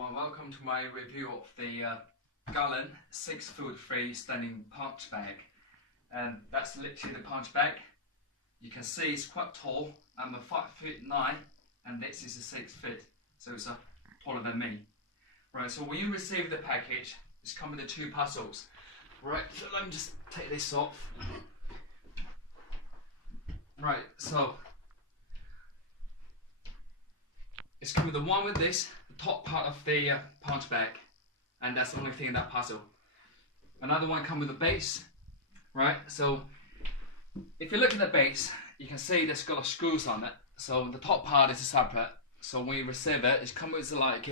everyone, welcome to my review of the Gallant 6'3" freestanding punch bag. And that's literally the punch bag. You can see it's quite tall. I'm a 5'9" and this is a 6 feet, so it's taller than me. Right, so when you receive the package, it's coming in 2 parcels. Right, so let me just take this off. Right, so it's coming the one with this, the top part of the punch bag, and that's the only thing in that parcel. Another one comes with the base, right? So if you look at the base, you can see there's got screws on it. So the top part is separate. So when you receive it, it comes with like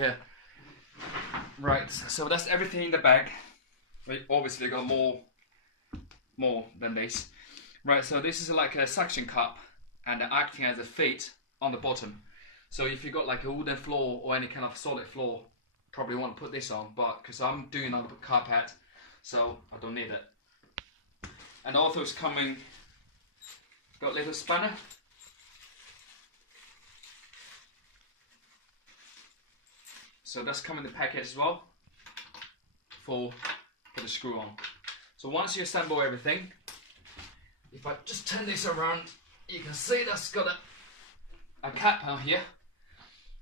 right. So that's everything in the bag. We obviously got more than this, right? So this is like a suction cup, and acting as a feet on the bottom. So if you got like a wooden floor or any kind of solid floor, probably want to put this on, but because I'm doing on the carpet, so I don't need it. And also it's coming, got a little spanner. So that's coming in the package as well for the screw on. So once you assemble everything, if I just turn this around, you can see that's got a cap on here.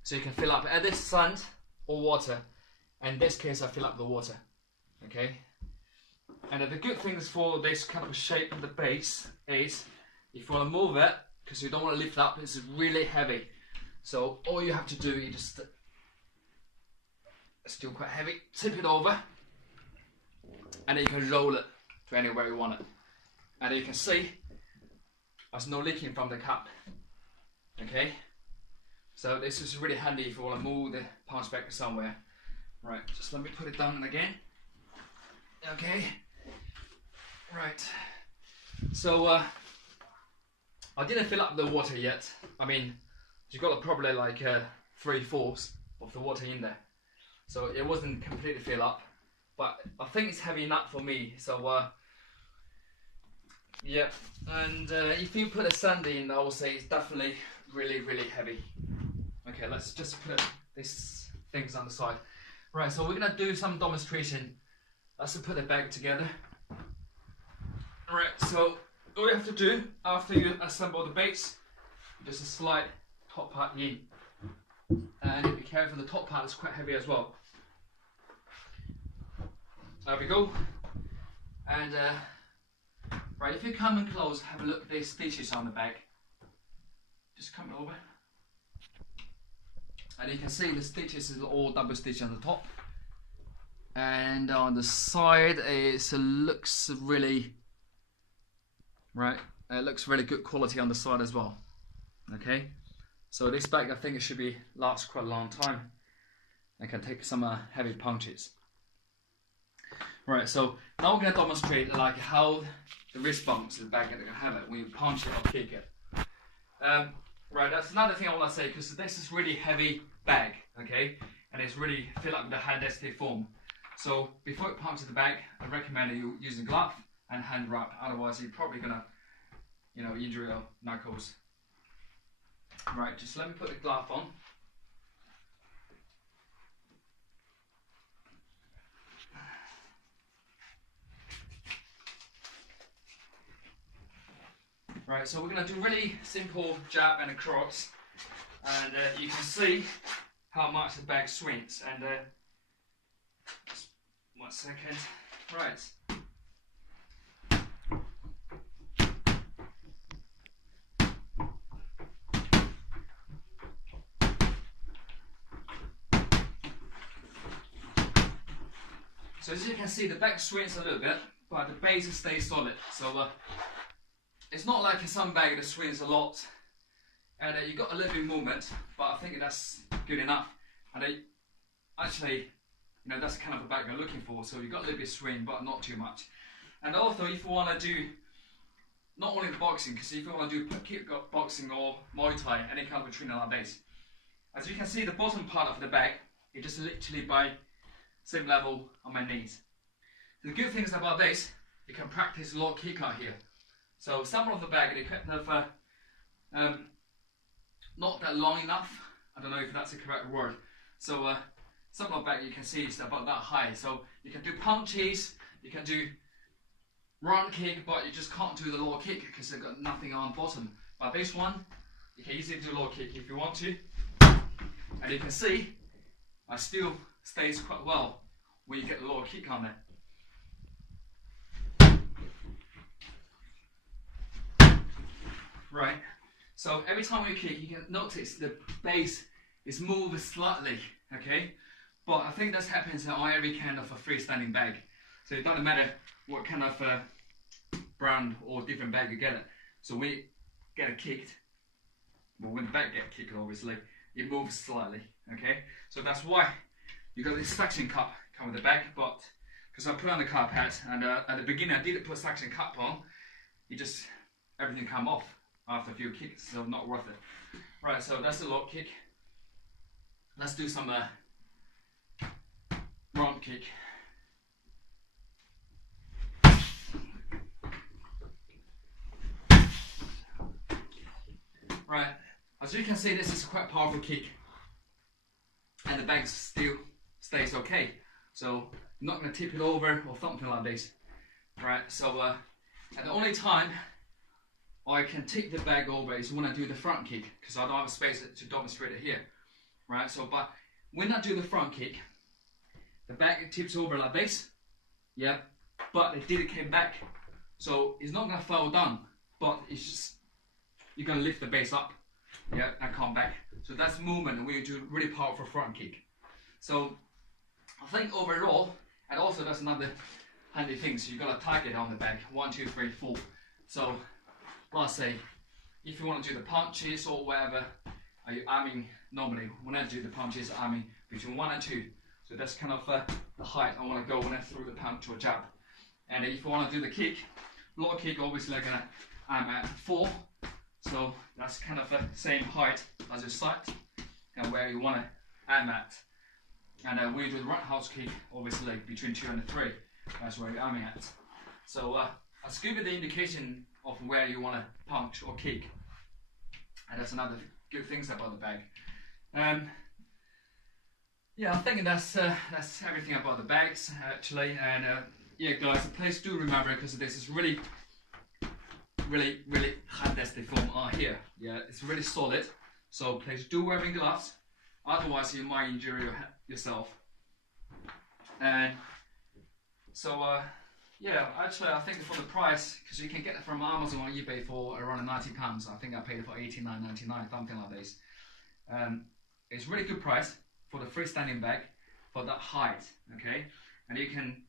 So you can fill up either sand or water. And in this case, I fill up the water. Okay. And the good things for this kind of shape of the base is, if you want to move it, because you don't want to lift up, it's really heavy. So all you have to do is just, it's still quite heavy, tip it over, and then you can roll it to anywhere you want it. And you can see there's no leaking from the cup. Okay. So this is really handy if you want to move the punch bag somewhere. Right, just let me put it down again. Okay. Right. So I didn't fill up the water yet. I mean, you got probably like 3/4 of the water in there. So it wasn't completely filled up, but I think it's heavy enough for me. So yeah. And if you put a sand in, I would say it's definitely really heavy. Okay, let's just put these things on the side. Right, so we're gonna do some demonstration. Let's put the bag together. Alright, so all you have to do after you assemble the base, just slide top part in. And be careful, the top part is quite heavy as well. There we go. And right, if you come in close, have a look at these stitches on the bag. Just come over. And you can see the stitches is all double stitch on the top, and on the side it looks really it looks really good quality on the side as well. Okay, so this bag I think it should be last quite a long time and can take some heavy punches. Right, so now we're going to demonstrate like how the wrist bumps in the bag are going to have it when you punch it or kick it. Right, that's another thing I want to say, because this is really heavy bag, okay, and it's really filled up with the high density foam. So before you punch the bag, I recommend you use a glove and hand wrap. Otherwise, you're probably gonna, injure your knuckles. Right, just let me put the glove on. Right, so we're going to do really simple jab and a cross, and you can see how much the bag swings. And just 1 second. Right. So as you can see, the bag swings a little bit, but the base stays solid. So it's not like a sun bag that swings a lot, and you got a little bit of movement, but I think that's good enough. And actually, that's the kind of a bag you're looking for. So you got a little bit of swing, but not too much. And also, if you want to do not only the boxing, because if you want to do kickboxing or Muay Thai, any kind of training like this, as you can see, the bottom part of the bag is just literally by same level on my knees. The good things about this, you can practice low kick out here. So some of the bag, they kind of not that long enough. I don't know if that's the correct word. So some of the bag you can see is about that high. So you can do punches, you can do run kick, but you just can't do the lower kick because they've got nothing on bottom. But this one, you can easily do lower kick if you want to. And you can see, I still stays quite well when you get the lower kick on there. Right, so every time you kick, you can notice the base is moved slightly, okay? But I think that happens on every kind of a freestanding bag. So it doesn't matter what kind of brand or different bag you get it. So when you get it kicked, well, when the bag gets kicked, obviously, it moves slightly, okay? So that's why you got this suction cup come with the bag, but because I put on the cup pad, and at the beginning I didn't put suction cup on, everything come off after a few kicks, so not worth it. Right, so that's the low kick. Let's do some front kick. Right, as you can see, this is a quite powerful kick, and the bag still stays okay. So I'm not going to tip it over or something like this. Right, so and the only time I can tip the bag over is when I do the front kick, because I don't have space to demonstrate it here. Right, so but when I do the front kick, the bag tips over like this, yeah, but it didn't come back, so it's not going to fall down, but it's just, you're going to lift the base up, yeah, and come back. So that's movement when you do really powerful front kick. So I think overall, and also that's another handy thing, so you got a target on the bag, 1, 2, 3, 4. So let's say if you want to do the punches or whatever, are you aiming, normally when I do the punches, I'm aiming between 1 and 2. So that's kind of the height I want to go when I throw the punch or jab. And if you want to do the kick, lower kick, obviously I'm gonna aim at 4. So that's kind of the same height as your sight and where you want to aim at. And when you do the right house kick, obviously between 2 and 3, that's where you're aiming at. So I'll give you the indication of where you want to punch or kick. And that's another good things about the bag. Yeah, I think that's everything about the bags actually. And yeah, guys, please do remember, because this is really fantastic from here. Yeah, it's really solid. So please do wearing gloves, otherwise you might injure yourself. And so yeah, actually I think for the price, because you can get it from Amazon or eBay for around £90. I think I paid it for $89.99, something like this. It's really good price for the freestanding bag for that height, okay? And you can,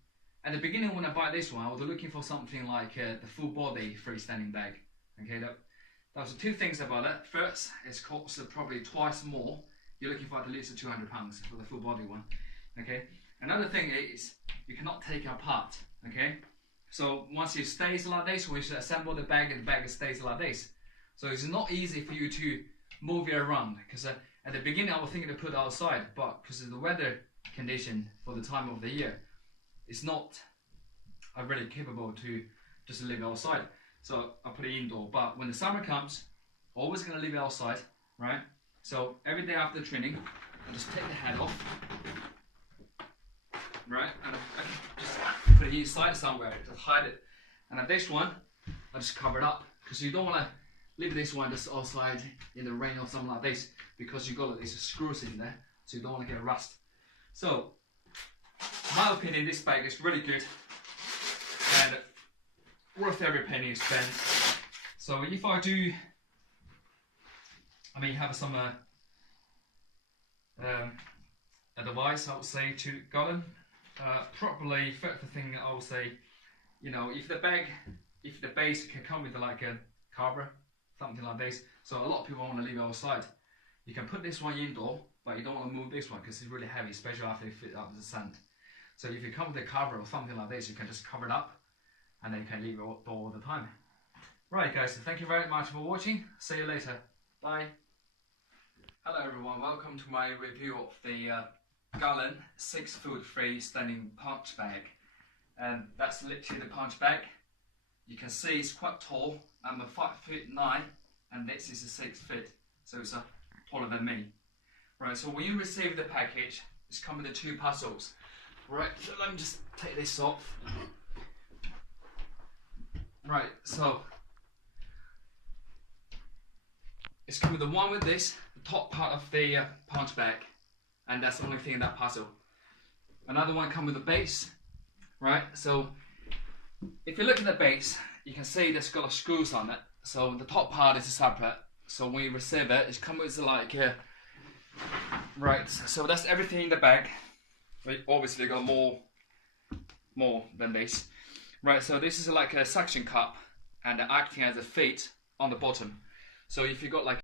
at the beginning when I buy this one, I was looking for something like the full body freestanding bag, okay? That was the two things about it. First, it's cost probably twice more. You're looking for at least £200 for the full body one, okay? Another thing is, you cannot take it apart, okay? So once it stays like this, when you assemble the bag stays like this. So it's not easy for you to move it around, because at the beginning I was thinking to put it outside, but because of the weather condition for the time of the year, it's not really capable to just leave it outside. So I put it indoor, but when the summer comes, always gonna leave it outside, right? So every day after training, I just take the head off, right? And I just put it inside somewhere, just hide it. And at this one, I just cover it up, because you don't wanna leave this one just outside in the rain or something like this, because you got these screws in there, so you don't want to get rust. So, in my opinion, this bag is really good and worth every penny you spend. So if I do, have some advice, I would say to Gallant, probably first thing I would say, if the base can come with like a cover, something like this. So a lot of people want to leave it outside. You can put this one indoor, but you don't want to move this one because it's really heavy, especially after you fit up the sand. So if you come with a cover or something like this, you can just cover it up and then you can leave it all the time. Right guys, so thank you very much for watching. See you later. Bye. Hello everyone, welcome to my review of the Gallant 6-foot freestanding punch bag. And that's literally the punch bag. You can see it's quite tall. I'm a 5'9", and this is a 6 foot, so it's taller than me. Right, so when you receive the package, It's come with the two puzzles. Right, so let me just take this off. Right, so it's come with the one with this, the top part of the punch bag, and that's the only thing in that puzzle. Another one come with the base, right? So if you look at the base, you can see there's got screws on it. So the top part is separate. So when you receive it, it's come with like right. So that's everything in the bag. We obviously got more than this, right? So this is like a suction cup, and acting as a feet on the bottom. So if you got like